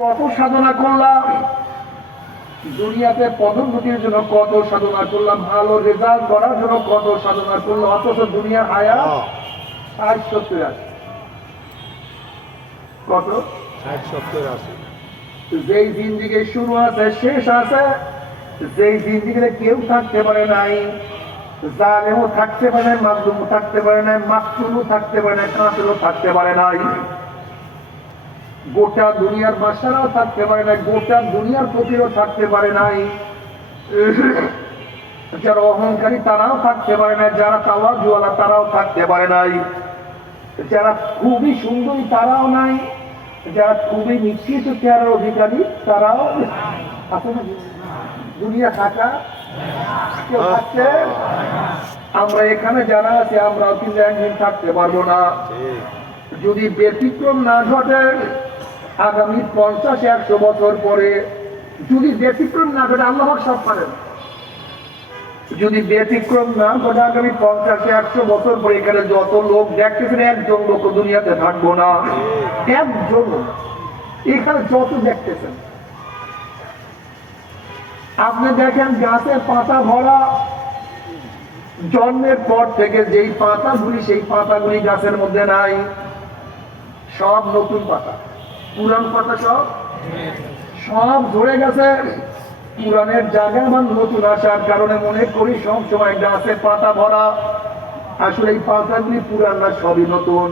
কত সাধনা করলাম দুনিয়াতে পদোন্নতির জন্য, কত সাধনা করলাম ভালো রেজাল্ট করার জন্য, কত সাধনা করলাম, অথচ দুনিয়ার হায়াত 60-70 আছে। কত? 60-70 আছে। যেই জিন্দিগি শুরু আছে শেষ আছে, যেই জিন্দিগিতে কেউ থাকতে পারে নাই, জালেমও থাকতে পারে নাই, মাজলুমও থাকতে পারে নাই, মাকতুলও থাকতে পারে নাই, কাফেরও থাকতে পারে নাই, গোটা দুনিয়ার বাদশারাও থাকতে পারে নাই, গোটা দুনিয়ার ফকিরও থাকতে পারে নাই, যারা অহংকারী তারাও থাকতে পারে নাই, যারা তাওয়াজুওয়ালা তারাও থাকতে পারে নাই, যারা খুবই সুন্দরী তারাও নাই, যারা খুবই নিশ্চিত চেহারার অধিকারী তারাও আছে না। দুনিয়া থাকা কেউ থাকছে, আমরা এখানে যারা আছি আমরাও কিন্তু একদিন থাকতে পারবো না। যদি ব্যতিক্রম না ঘটে আগামী 50-100 বছর পরে, যদি ব্যতিক্রম না ঘটে, আল্লাহ সব পারেন, যদি ব্যতিক্রম না ঘটে আগামী 50-100 বছর পরে এখানে যত লোক দেখতেছেন একজন লোক দুনিয়াতে থাকবো না। একজন এখানে যত দেখতেছেন, আপনি দেখেন গাছের পাতা ভরা, জন্মের পর থেকে যেই পাতাগুলি, সেই পাতাগুলি গাছের মধ্যে নাই, সব নতুন পাতা, পুরান পাতা সব ঝরে গেছে। পুরানের জায়গায় আমার নতুন আসার কারণে মনে করি সব সময় গাছের পাতা ভরা, আসলে এই পাতাগুলি পুরান না, সবই নতুন।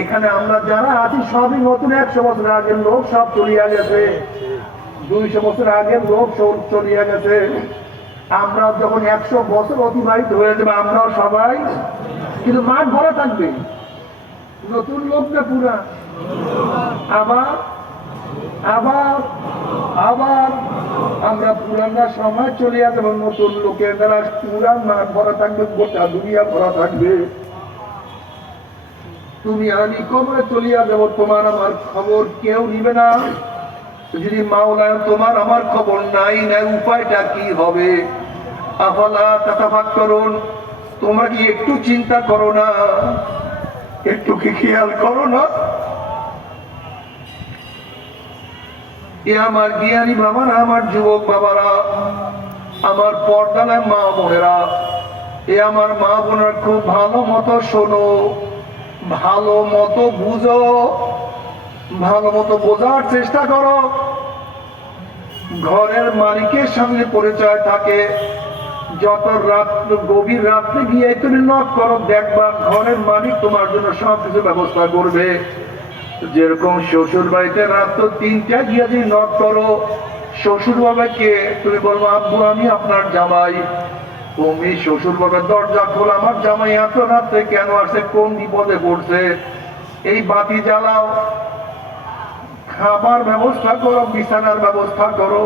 এখানে আমরা যারা আছি সবই নতুন। 100 বছর আগের লোক সব চলিয়া গেছে, 200 বছর আগের লোক সব চলিয়া গেছে। আমরা যখন 100 বছর অতিবাহিত হয়ে যাবে আমরাও সবাই, কিন্তু মাঠ ভরা থাকবে, নতুন লোক না পুরান। আবার আবার আবার আমরা পুরানরা সময় চলে আসবো, এবং নতুন লোকের দ্বারা পুরান মাঠ ভরা থাকবে, গোটা দুনিয়া ভরা থাকবে। তুমি আমি কবরে চলিয়া যাবো, তোমার আমার খবর কেউ নিবে না। যদি মাওলানা তোমার আমার খবর নাই, উপায়টা কি হবে? আফালা তাতাফাক্কারুন, তোমরা কি একটু চিন্তা করো না, একটু কি খেয়াল করো না? এ আমার জ্ঞানী বাবারা, আমার যুবক বাবারা, আমার পর্দালায় মা বোনেরা, এ আমার মা বোনেরা, খুব ভালো মতো শোনো, ভালো মতো বুঝো, ভালো মতো বোঝার চেষ্টা করো। ঘরের মালিকের সঙ্গে পরিচয় থাকে, যত রাত্র গভীর রাত্রে গিয়ে তুমি নক করো, দেখবা ঘরের মালিক তোমার জন্য সবকিছু ব্যবস্থা করবে। যেরকম শ্বশুর বাড়িতে রাত্র 3টা গিয়ে যদি নক করো, শ্বশুর বাবাকে তুমি বলবো আব্বু আমি আপনার জামাই, তুমি শ্বশুর বাবার দরজা খোলো, আমার জামাই এত রাত্রে কেন আসে, কোন বিপদে পড়ছে, এই বাতি জ্বালাও, খাবার ব্যবস্থা করো, বিছানার ব্যবস্থা করো।